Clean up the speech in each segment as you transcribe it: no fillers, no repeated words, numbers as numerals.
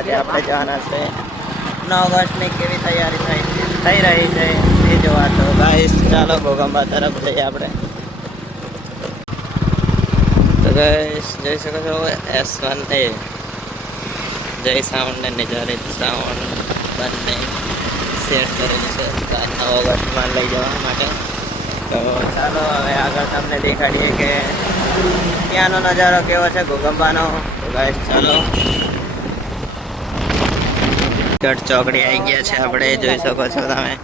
આજે આપણે જવાના છે 9 ઓગસ્ટની કેવી તૈયારી થઈ રહી છે એ જોવા. તો ગાઈસ ચાલો ઘોઘંબા તરફ જઈએ આપણે. તો ગાઈસ જોઈ શકો છો S1 એ જય સાઉન્ડ ને નિજારિત સાઉન્ડ બંને સેટ કરેલું છે 9 ઓગસ્ટમાં લઈ જવા માટે. તો ચાલો હવે આગળ તમને દેખાડીએ કે ત્યાંનો નજારો કેવો છે ઘોઘંબાનો. તો ગાઈસ ચાલો રાજગઢ ચોકડી આવી ગયા છે આપણે, જોઈ શકો છો તમે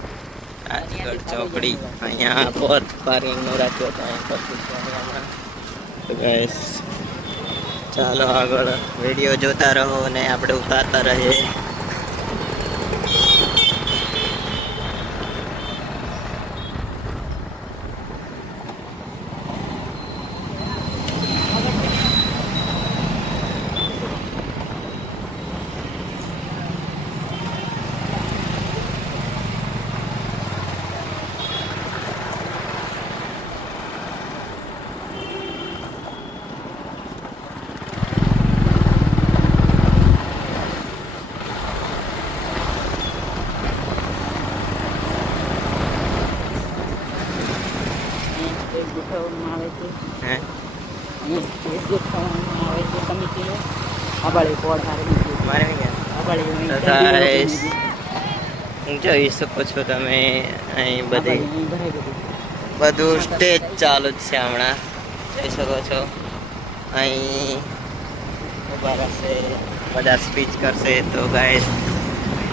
રાજગઢ ચોકડી. અહીંયા બહુત પાર્કિંગનું રાખ્યું હતું, અહીંયા પછી તો ગાઈસ ચાલો આગળ વિડીયો જોતા રહો ને આપણે ઉતારતા રહીએ. જોઈ શકો છો તમે અહીં બધું સ્ટેજ ચાલુ જ છે હમણાં, જોઈ શકો છો. અહીં ઉભા રહેશે, બધા સ્પીચ કરશે. તો ગાઈસ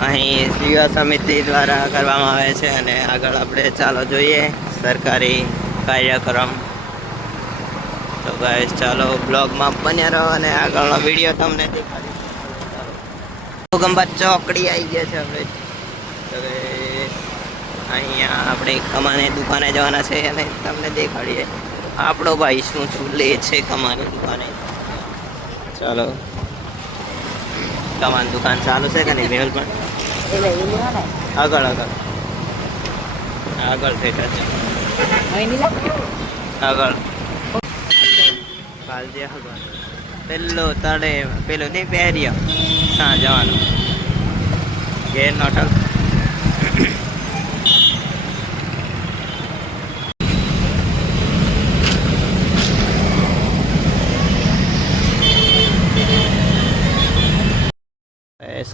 અહીં યુવા સમિતિ દ્વારા કરવામાં આવે છે અને આગળ આપણે ચાલો જોઈએ સરકારી કાર્યક્રમ. તો ગાઈસ ચાલો બ્લોગમાં બન્યા રહો અને આગળનો વિડીયો તમને દેખાડીશું. ઘોઘંબા ચોકડી આવી ગયા છે આપણે. તો અહીંયા આપણે કમાને દુકાને જવાના છે અને તમને દેખાડીએ આપણો ભાઈ શું શું લે છે કમાની દુકાને. ચાલો કમાન દુકાન ચાલુ છે કે નહીં મેહુલ? પણ આગળ આગળ આગળ બેઠા છે આગળ પેલો તળે પેલો નહીં પહેર્યો સાં જવાનું ઘેર નોટલ.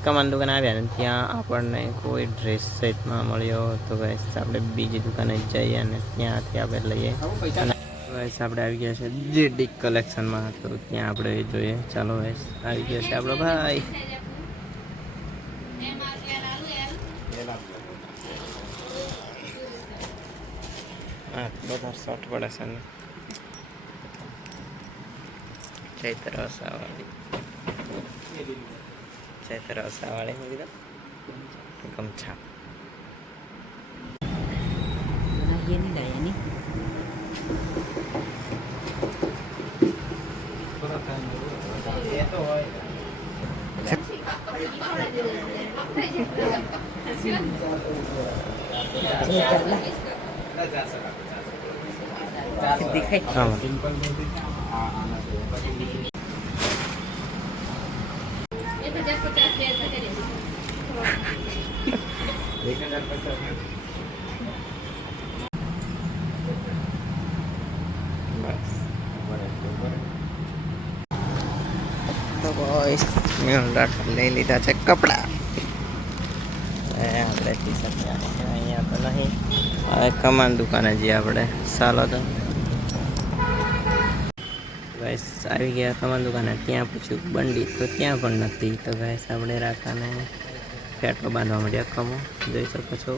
કમાન દુકાન આવ્યા ને ત્યાં આપણને કોઈ ડ્રેસ સેટમાં મળ્યો. તો ગાઈસ આપણે બીજી દુકાને જઈએ અને ત્યાંથી આપણે લઈએ. ગાઈસ આપણે આવી ગયા છે જેડી કલેક્શનમાં, તો ત્યાં આપણે જોઈએ. ચાલો ગાઈસ આવી ગયા છે આપણો ભાઈ. હા બધા શોર્ટ પડે છે ને ચૈત્ર રસાવાળી ગમછા. તો બોys લઈ લીધા છે કપડા. આપણે ટી શર્ટ અહીંયા તો નહીં, હવે કમાન દુકાને જઈએ આપણે. ચાલો તો ગાઈસ આવી ગયા કમાન દુકાને. ત્યાં પૂછ્યું બંડી, તો ત્યાં પણ નથી. તો ગાઈસ આપણે રાખાને ફેટો બાંધવા માંડ્યા. કમો જોઈ શકો છો